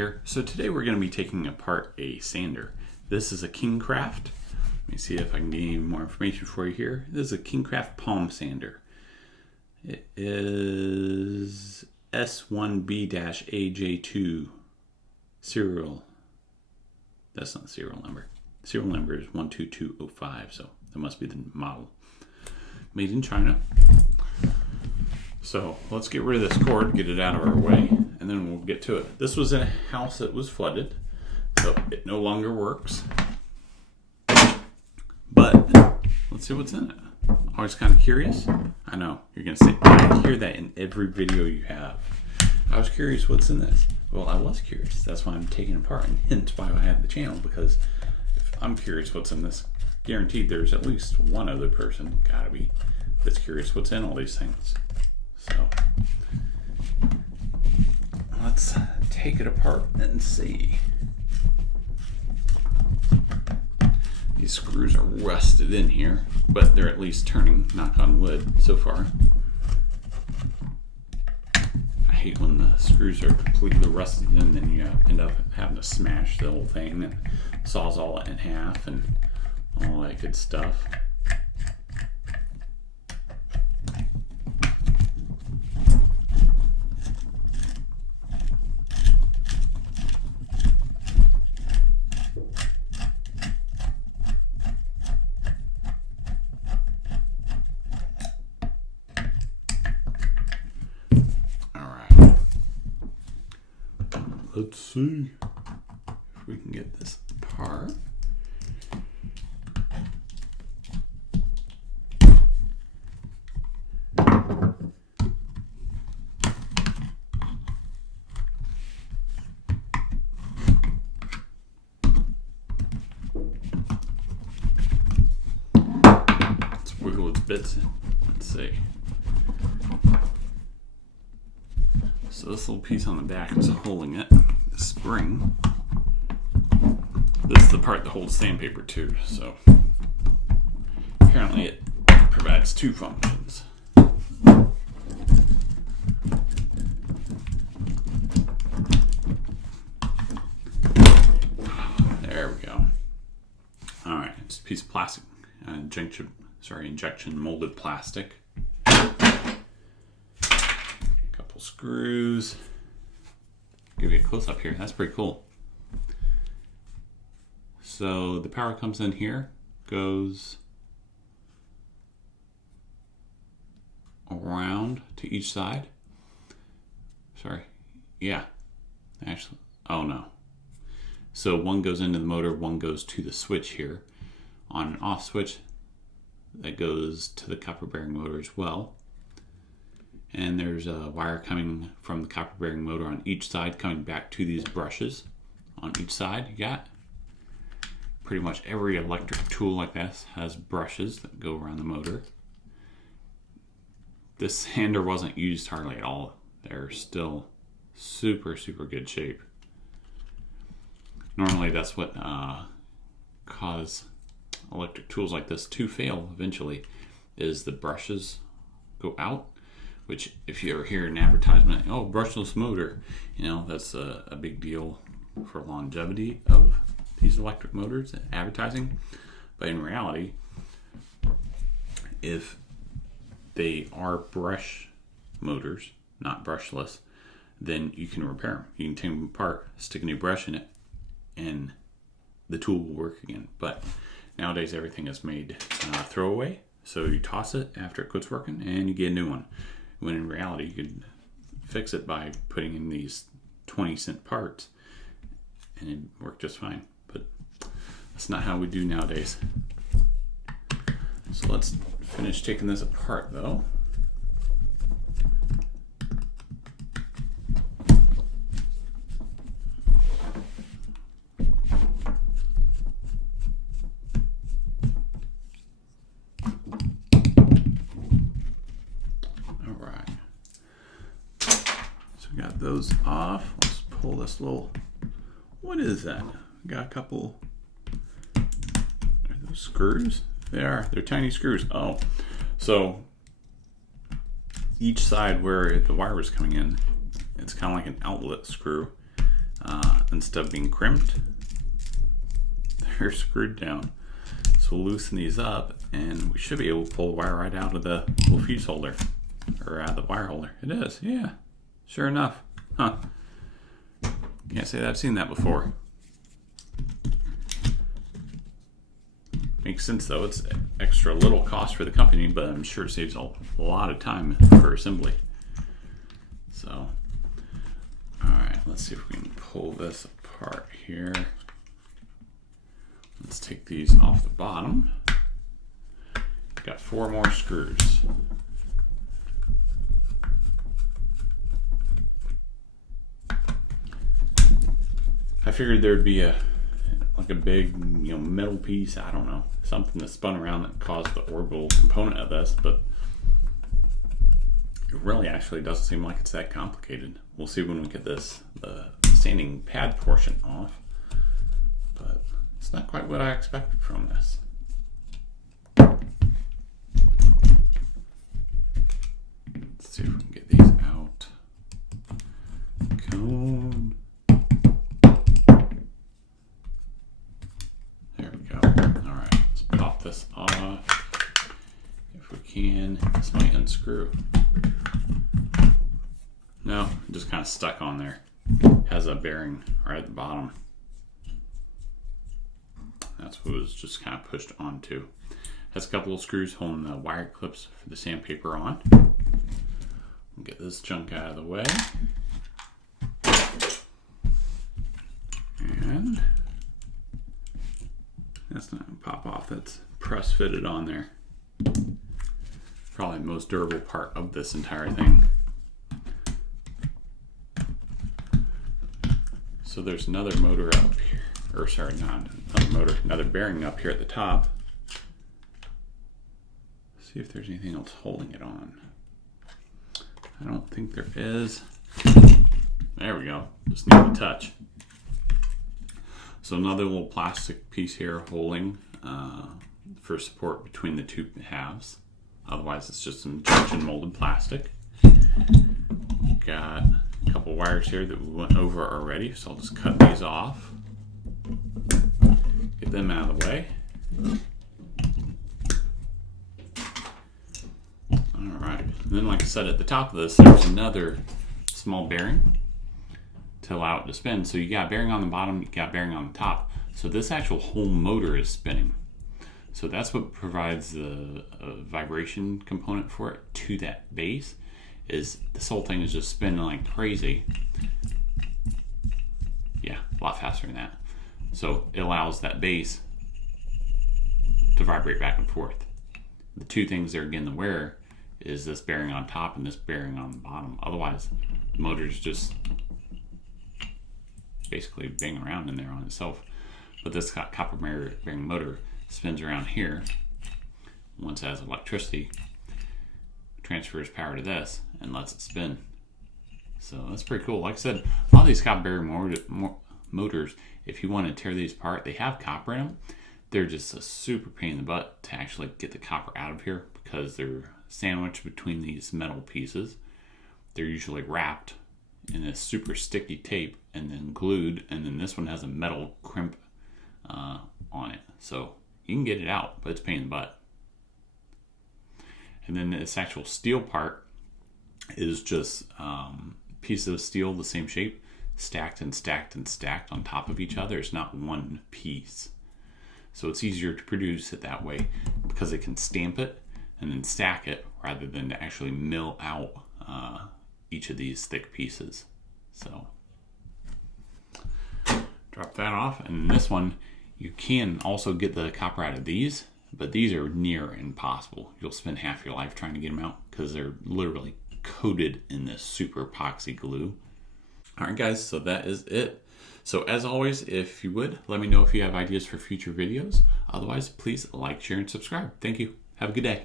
here. So today we're going to be taking apart a sander. This is a Kingcraft. Let me see if I can gain more information for you here. This is a Kingcraft palm sander. It is S1B-AJ2 serial. That's not the serial number. Serial number is 12205, so that must be the model. Made in China. So let's get rid of this cord, get it out of our way, and then we'll get to it. This was in a house that was flooded, so it no longer works. But let's see what's in it. Always kind of curious? I know, you're going to say, I hear that in every video you have. I was curious what's in this. Well, I was curious. That's why I'm taking it apart, and hence why I have the channel, because if I'm curious what's in this, guaranteed there's at least one other person, gotta be, that's curious what's in all these things. So let's take it apart and see. These screws are rusted in here, but they're at least turning, knock on wood, so far. I hate when the screws are completely rusted and then you end up having to smash the whole thing and sawzall it in half and all that good stuff. Let's see if we can get this apart. Let's wiggle its bits in. Let's see. So this little piece on the back is holding it, the spring. This is the part that holds sandpaper too, so apparently it provides two functions. There we go. Alright, it's a piece of plastic, injection molded plastic. Screws. Give you a close up here. That's pretty cool. So the power comes in here, goes around to each side. Sorry. Yeah. Actually, oh no. So one goes into the motor, one goes to the switch here. On an off switch, that goes to the copper bearing motor as well. And there's a wire coming from the copper bearing motor on each side coming back to these brushes on each side. You got pretty much every electric tool like this has brushes that go around the motor. This sander wasn't used hardly at all. They're still super good shape. Normally that's what cause electric tools like this to fail eventually, is the brushes go out. Which, if you ever hear an advertisement, oh, brushless motor, you know, that's a big deal for longevity of these electric motors, advertising. But in reality, if they are brush motors, not brushless, then you can repair them. You can take them apart, stick a new brush in it, and the tool will work again. But nowadays, everything is made throwaway. So you toss it after it quits working, and you get a new one. When in reality, you could fix it by putting in these 20-cent parts and it'd work just fine. But that's not how we do nowadays. So let's finish taking this apart though. Got those off. Let's pull this little, what is that? Got a couple, are those screws? They're tiny screws. Oh, so each side where the wire was coming in, it's kind of like an outlet screw. instead of being crimped, they're screwed down. So we'll loosen these up and we should be able to pull the wire right out of the little fuse holder, or out of the wire holder. It is, yeah, sure enough. Huh. Can't say that I've seen that before. Makes sense though, it's extra little cost for the company, but I'm sure it saves a lot of time for assembly. So, alright, let's see if we can pull this apart here. Let's take these off the bottom. Got 4 more screws. I figured there'd be a big, metal piece, I don't know, something that spun around that caused the orbital component of this, but it really actually doesn't seem like it's that complicated. We'll see when we get the sanding pad portion off, but it's not quite what I expected from this. Let's see if we can get these out. Come on. This off if we can. This might unscrew. No, it just kind of stuck on there. Has a bearing right at the bottom. That's what it was just kind of pushed onto. Has a couple of screws holding the wire clips for the sandpaper on. We'll get this junk out of the way. And that's not going to pop off. That's press fitted on there. Probably the most durable part of this entire thing. So there's another motor up here, or sorry, not another motor, another bearing up here at the top. See if there's anything else holding it on. I don't think there is. There we go. Just need a touch. So another little plastic piece here holding for support between the two halves. Otherwise it's just some injection molded plastic. Got a couple wires here that we went over already, so I'll just cut these off. Get them out of the way. Alright, and then like I said, at the top of this there's another small bearing to allow it to spin. So you got bearing on the bottom, you got bearing on the top. So this actual whole motor is spinning. So that's what provides the vibration component for it to that base, is this whole thing is just spinning like crazy. Yeah, a lot faster than that. So it allows that base to vibrate back and forth. The two things that are getting the wear is this bearing on top and this bearing on the bottom. Otherwise, the motor's just basically bang around in there on itself. But this copper bearing motor spins around here. Once it has electricity, transfers power to this and lets it spin. So that's pretty cool. Like I said, a lot of these copper bearing motors, if you want to tear these apart, they have copper in them. They're just a super pain in the butt to actually get the copper out of here because they're sandwiched between these metal pieces. They're usually wrapped in this super sticky tape and then glued, and then this one has a metal crimp on it. So you can get it out, but it's a pain in the butt. And then this actual steel part is just pieces of steel the same shape, stacked and stacked and stacked on top of each other. It's not one piece. So it's easier to produce it that way because it can stamp it and then stack it rather than to actually mill out each of these thick pieces. So drop that off. And this one, you can also get the copper out of these, but these are near impossible. You'll spend half your life trying to get them out because they're literally coated in this super epoxy glue. All right, guys, so that is it. So as always, if you would, let me know if you have ideas for future videos. Otherwise, please like, share, and subscribe. Thank you. Have a good day.